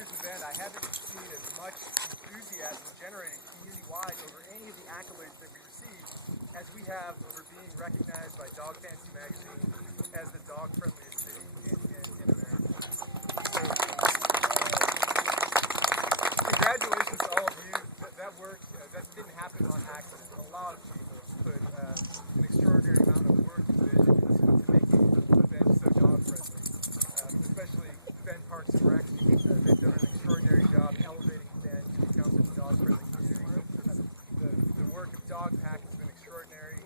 year's event, I haven't seen as much enthusiasm generated community-wide over any of the accolades that we received as we have over being recognized by DogTown USA magazine as the dog-friendliest city in America. So, congratulations to all of you. That work, that didn't happen on accident. A lot of people put an extraordinary amount of work and vision into making the event so dog-friendly, especially Ben Parks and Rec. They've done an extraordinary job elevating Ben to become a dog-friendly community. The work of Dog Pack has been extraordinary,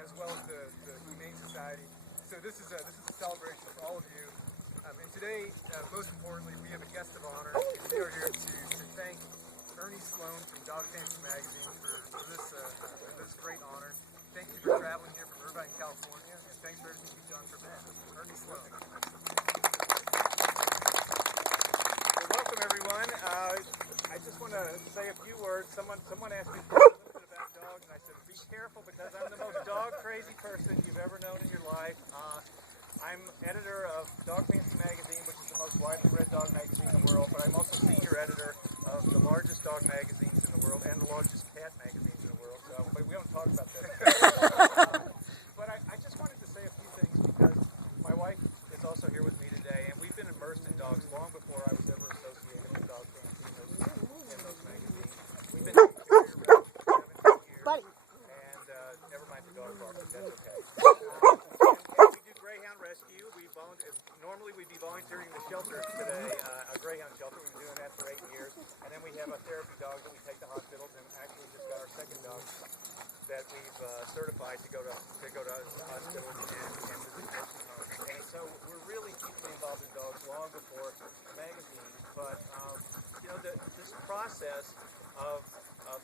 as well as the Humane Society. So this is a celebration for all of you. And today, most importantly, we have a guest of honor. We are here to thank Ernie Sloan from DogTown USA magazine for this great honor. Thank you for traveling here from Irvine, California, and thanks for everything you've done for Ben. Ernie Sloan. Well, welcome everyone. I just want to say a few words. Someone asked me a little bit about dogs, and I said, be careful because I'm the most dog-crazy person you've ever known in your life. I'm editor of DogTown USA magazine, which is the most widely read dog magazine in the world, but I'm also senior editor of the largest dog magazines in the world and the largest cat magazines in the world. So, but we haven't talked about that. But I just wanted to say a few things because my wife is also here with me today, and we've been immersed in dogs long before I was ever associated with DogTown in those magazines. We've been interior reps for 17 years, and never mind the dog barking, that's okay. Rescue. Normally we'd be volunteering in the shelter today, a greyhound shelter. We've been doing that for 8 years. And then we have a therapy dog that we take to hospitals, and actually just got our second dog that we've certified to go to hospitals and visit nursing homes. And so we're really deeply involved in dogs long before the magazine. But this process of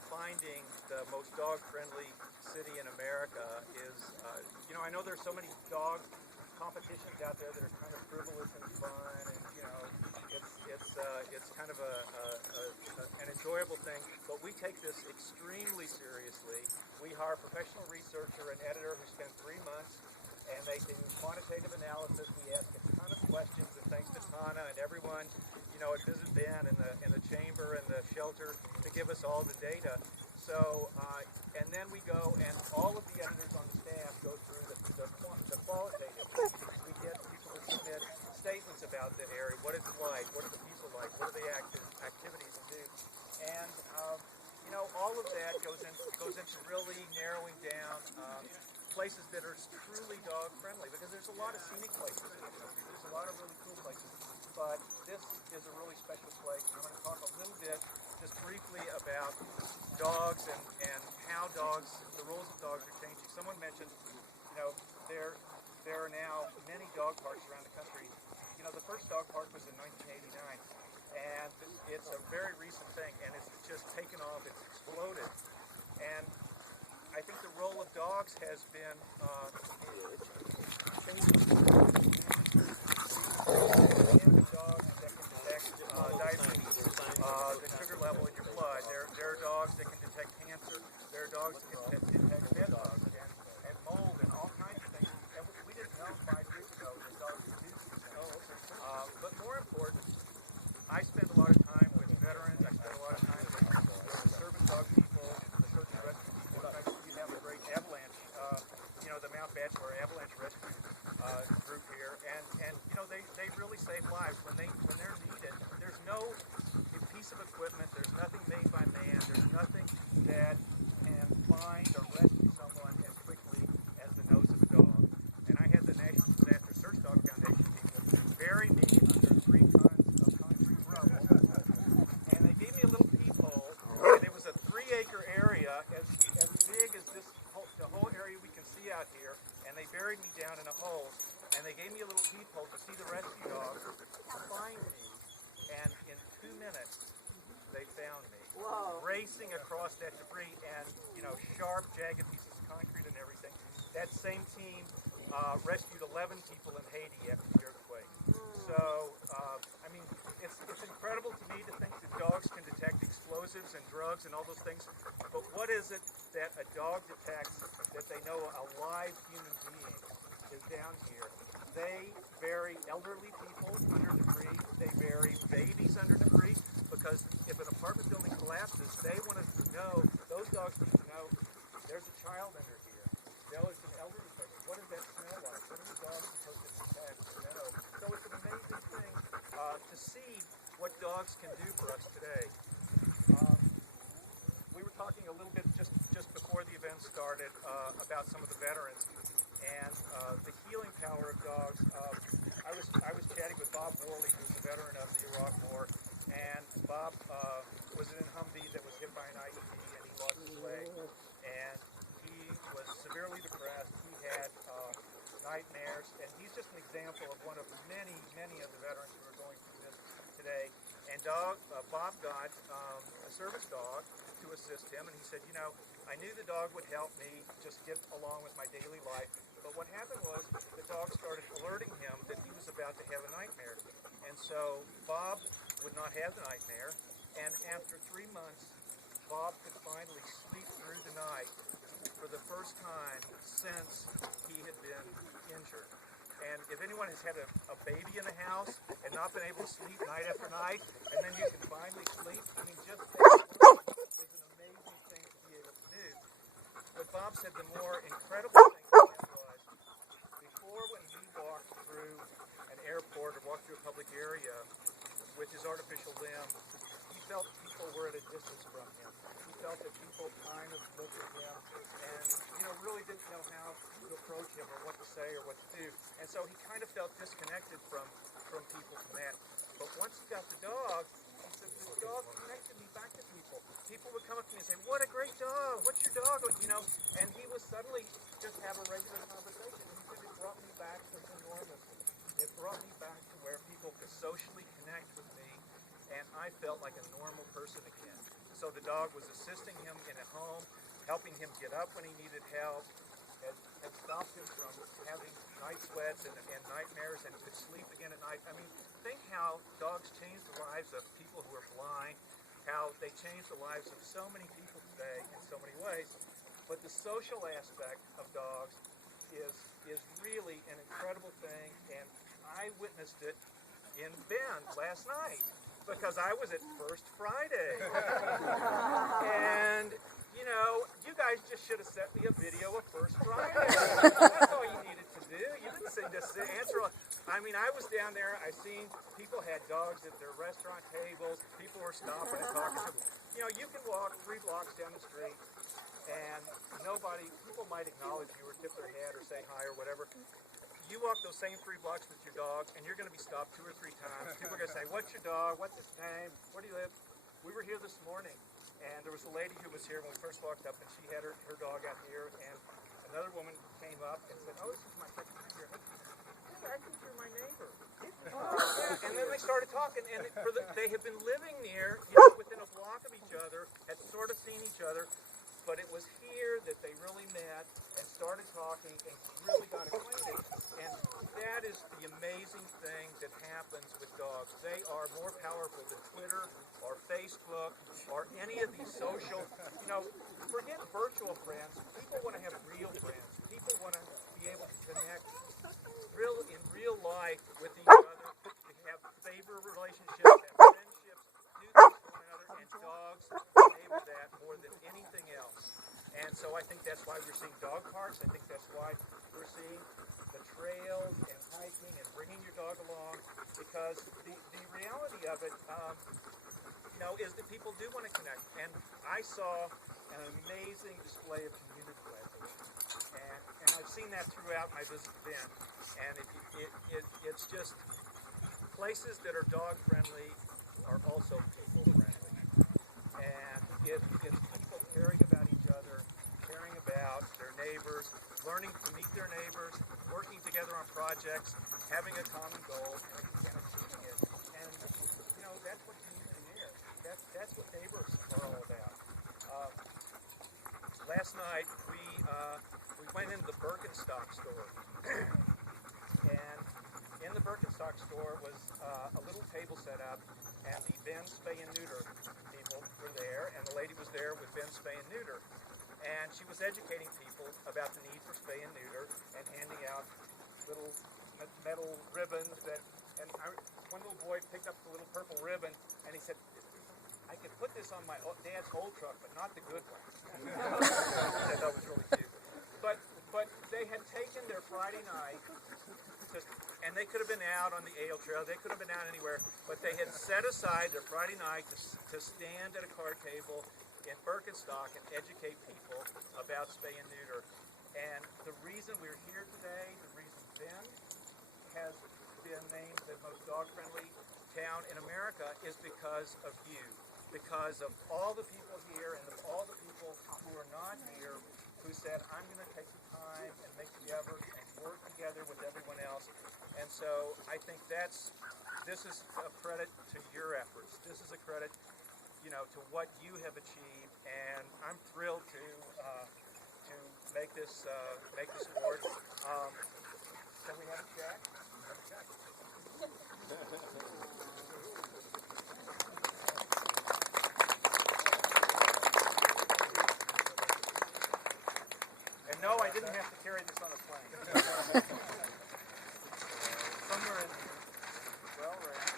finding the most dog-friendly city in America is, I know there's so many dog competitions out there that are kind of frivolous and fun, and it's kind of an enjoyable thing. But we take this extremely seriously. We hire a professional researcher and editor who spend 3 months, and they do quantitative analysis. We ask a ton of questions, and thanks to Tana and everyone, at Visit Ben and the chamber and the shelter to give us all the data. So, and then we go, and all of the editors on the staff go through the qualitative. We get people to submit statements about the area, what it's like, what are the people like, what are the activities to do, and all of that goes into really narrowing down places that are truly dog friendly, because there's a lot of scenic places in the country. There's a lot of really cool places, but this is a really special place. I'm going to talk a little bit, just briefly, about dogs and how the rules of dogs are changing. Someone mentioned, there are now many dog parks around the country. The first dog park was in 1989, and it's a very recent thing, and it's just taken off. It's exploded, and I think the role of dogs has been dogs that can detect diabetes, the sugar level in your blood. There are dogs that can detect cancer. There are dogs that can detect bed bugs and mold and all kinds of things. And we didn't know 5 years ago that dogs could do these things. But more important, I spend a lot of time with veterans. I spend a lot of time with service dog people, the search and rescue people. We have a great avalanche, the Mount Bachelor Avalanche Rescue group here, and they really save lives when they're needed. There's no piece of equipment. There's nothing made by man. There's nothing that can find or rescue someone as quickly as the nose of a dog. And I had the National Disaster Search Dog Foundation people bury me under 3 tons of concrete rubble, and they gave me a little peephole, and it was a 3-acre area as big as the whole area we can see out here, and they buried me down in a hole, and they gave me a little peephole to see the rescue dogs find me, and in 2 minutes they found me. Whoa. Racing across that debris and sharp, jagged pieces of concrete and everything. That same team rescued 11 people in Haiti after the earthquake. So, it's incredible to me to think that dogs can detect explosives and drugs and all those things, but what is it that a dog detects that they know a live human being is down here? They bury elderly people under debris, they bury babies under debris, because if an apartment building collapses, they want to know, those dogs need to know, there's a child under here. There's an elderly person. What does that smell like? What are the dogs supposed to detect to know? So it's an amazing thing to see what dogs can do for us today. We were talking a little bit just before the event started about some of the veterans and the healing power of dogs. I was chatting with Bob Worley, who's a veteran of the Iraq War, and Bob was in a Humvee that was hit by an IED, and he lost his leg, and he was severely depressed. He had nightmares, and he's just an example of one of many of the veterans who are going through this today. And Bob got a service dog to assist him, and he said, you know, I knew the dog would help me just get along with my daily life, but what happened was the dog started alerting him that he was about to have a nightmare. And so Bob would not have the nightmare, and after 3 months, Bob could finally sleep through the night for the first time since he had been injured. And if anyone has had a baby in the house and not been able to sleep night after night, and then you can finally sleep, I mean, just that is an amazing thing to be able to do. What Bob said the more incredible thing to him was, before when he walked through an airport or walked through a public area with his artificial limb, he felt people were at a distance from him. He felt that people kind of looked at him and, you know, really didn't know how to approach him or what to say or what to do. And so he kind of felt disconnected from people from that. But once he got the dog, he said, the dog connected me back to people. People would come up to me and say, what a great dog, what's your dog? You know, and he would suddenly just have a regular conversation. And he said, it brought me back to the normalcy. It brought me back to where people could socially connect with me, and I felt like a normal person again. So the dog was assisting him in a home, helping him get up when he needed help, and stopped him from having night sweats and nightmares, and could sleep again at night. I mean, think how dogs change the lives of people who are blind, how they change the lives of so many people today in so many ways. But the social aspect of dogs is really an incredible thing, and I witnessed it in Bend last night because I was at First Friday. And, you know, you guys just should have sent me a video of First Friday. That's all you needed to do. You didn't just answer. I mean, I was down there. I seen people had dogs at their restaurant tables. People were stopping and talking to them. You know, you can walk 3 blocks down the street, and people might acknowledge you or tip their head or say hi or whatever. You walk those same 3 blocks with your dog, and you're going to be stopped 2 or 3 times. People are going to say, what's your dog? What's his name? Where do you live? We were here this morning, and there was a lady who was here when we first walked up, and she had her dog out here, and another woman came up and said, oh, this is my second time here. Hey, I think you're my neighbor. And then they started talking, and they had been living near, you know, within a block of each other, had sort of seen each other, but it was here that they really met and started talking and really got acquainted. And that is the amazing thing that happens with dogs. They are more powerful than Twitter or Facebook or any of these social, you know, forget virtual friends. People want to have real friends. People want to be able to connect in real life with each other, to have favor relationships, have friendships, do things with one another, and dogs enable that more than anything else. And so I think that's why we're seeing dog parks. I think that's why we're seeing the trails and hiking and bringing your dog along, because the reality of it, you know, is that people do want to connect. And I saw an amazing display of community last week. And I've seen that throughout my visit to Bend. And it's just places that are dog friendly are also people friendly. And it's people caring about each other, caring about their neighbors, learning to meet their neighbors, working together on projects, having a common goal, and achieving it. And, you know, that's what community is. That's what neighbors are all about. Last night, we went into the Birkenstock store. And in the Birkenstock store was a little table set up, and the Ben Spay and Neuter people were there, and the lady was there with Ben Spay and Neuter. And she was educating people about the need for spay and neuter and handing out little metal ribbons one little boy picked up the little purple ribbon, and he said, I could put this on my dad's old truck, but not the good one. I thought was really cute. But they had taken their Friday night, and they could have been out on the ale trail, they could have been out anywhere, but they had set aside their Friday night to stand at a card table in Birkenstock and educate people about spay and neuter. And the reason we're here today, the reason Bend has been named the most dog-friendly town in America is because of you, because of all the people here and of all the people who are not here who said, I'm going to take the time and make the effort and work together with everyone else. And so I think this is a credit to your efforts. This is a credit, to what you have achieved, and I'm thrilled to make this award. Can we have a check? And no, I didn't have to carry this on a plane. Somewhere in here. Well wrapped.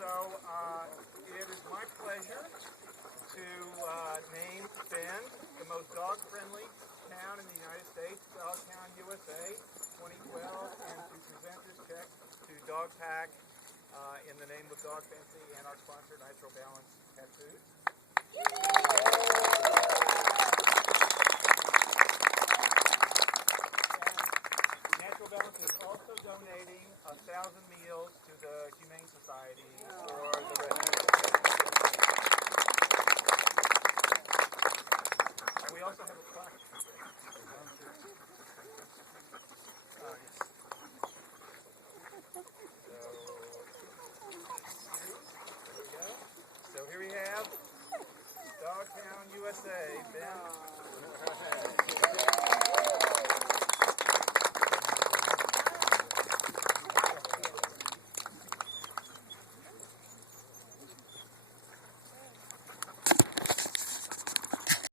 So it is my pleasure to name Bend the most dog-friendly town in the United States, DogTown USA 2012, and to present this check to Dog Pack in the name of Dog Fancy and our sponsor, Natural Balance Pet Foods. Natural Balance is also donating 1,000 meals to the Humane Society for the residents. And we also have a plaque. So here we have DogTown USA, Bend.